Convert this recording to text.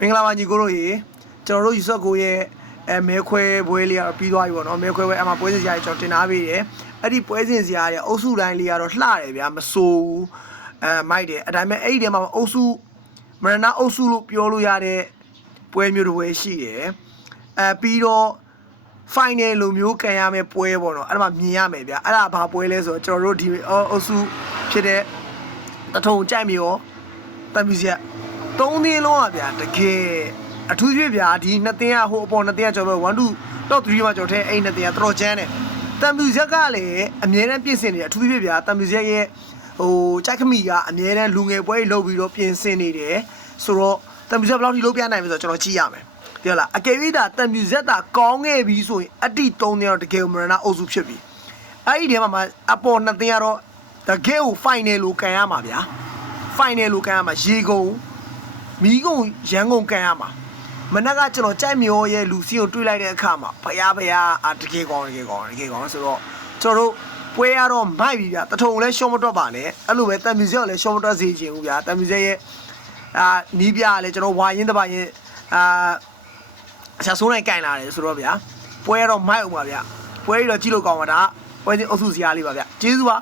မင်္ဂလာပါညီကိုတို့ရေကျွန်တော်တို့ယူဆွတ်ကိုရဲ့မဲခွဲပွဲလေးကတော့ပြီးသွားပြီပေါ့နော်မဲခွဲပွဲအမှပွဲစဉ်စရာကြီးကျွန်တော်တင်ထားပေးတယ်အဲ့ဒီပွဲစဉ်စရာတွေအုပ်စုတိုင်းလေးကတော့လှတယ်ဗျာမဆိုးဘူးမိုက်တယ်အတိုင်းပဲအဲ့ဒီထဲမှာအုပ်စုမရဏအုပ်စုလို့ပြောလို့ရတဲ့ပွဲမျိုးတစ်ပွဲရှိတယ်ပြီးတော့ final လိုမျိုးကန်ရမယ့်ပွဲပေါ့နော်အဲ့ဒါမှမြင်ရမယ်ဗျာအဲ့ဒါဘာပွဲလဲဆိုတော့ကျွန်တော်တို့ဒီအုပ်စုဖြစ်တဲ့တထုံကြိုက်မျိုးတမီးဆက်3သင်းလုံးอ่ะဗျာတကယ်အထူးဖြစ်ဗျာဒီ2သင်းကဟိုအပေါ်2သင်းကကျွန်တော်1 2 top 3မှာကျွန်တော်ထဲအဲ့2သင်းကတော်တော်ကျန်းတယ်တမီးဆက်ကလည်းအမြဲတမ်းပြင်ဆင်နေတယ်အထူးဖြစ်ဗျာတမီးဆက်ရဲ့ဟိုကြိုက်ခမီကအမြဲတမ်းလူငယ်ပွဲတွေလုပ်ပြီးတော့ပြင်ဆင်နေတယ်ဆိုတော့တမီးဆက်ဘယ်လောက်ထိလုပ်ပြနိုင်မလဲဆိုတော့ကျွန်တော်ကြည့်ရမယ်ပြောလားအကယ်၍ဒါတမီးဆက်တာကောင်းခဲ့ပြီဆိုရင်အတိ3သင်းတော့တကယ်မရဏအုပ်စုဖြစ်ပြီအဲ့ဒီထဲမှာအပေါ်2သင်းကတော့တကယ်ကို final လို့ကန်ရမှာဗျာ final လို့ကန်ရမှာရေကုန်မီးကုန်ရန်ကုန်ကန်ရမှာမနက်ကကျွန်တော်ကြိုက်မျိုးရဲ့လူစီကိုတွေးလိုက်တဲ့အခါမှာဖယားတကယ်ကောင်းဆိုတော့ကျွန်တော်တို့ပွဲရတော့မိုက်ပြီဗျာတထုံလည်းရှော့မတော့ပါနဲ့အဲ့လိုပဲတမီဆက်လည်းရှော့မတော့စေချင်ဘူးဗျာတမီဆက်ရဲ့နီးပြလည်းကျွန်တော်ဝါရင်တပါရင်အချာဆိုးနိုင်ကန်လာတယ်ဆိုတော့ဗျာပွဲရတော့မိုက်အောင်ပါဗျာပွဲရတော့ကြည့်လို့ကောင်းပါဒါပွဲစဉ်အုပ်စုစရာလေးပါဗျာကျေးဇူးပါ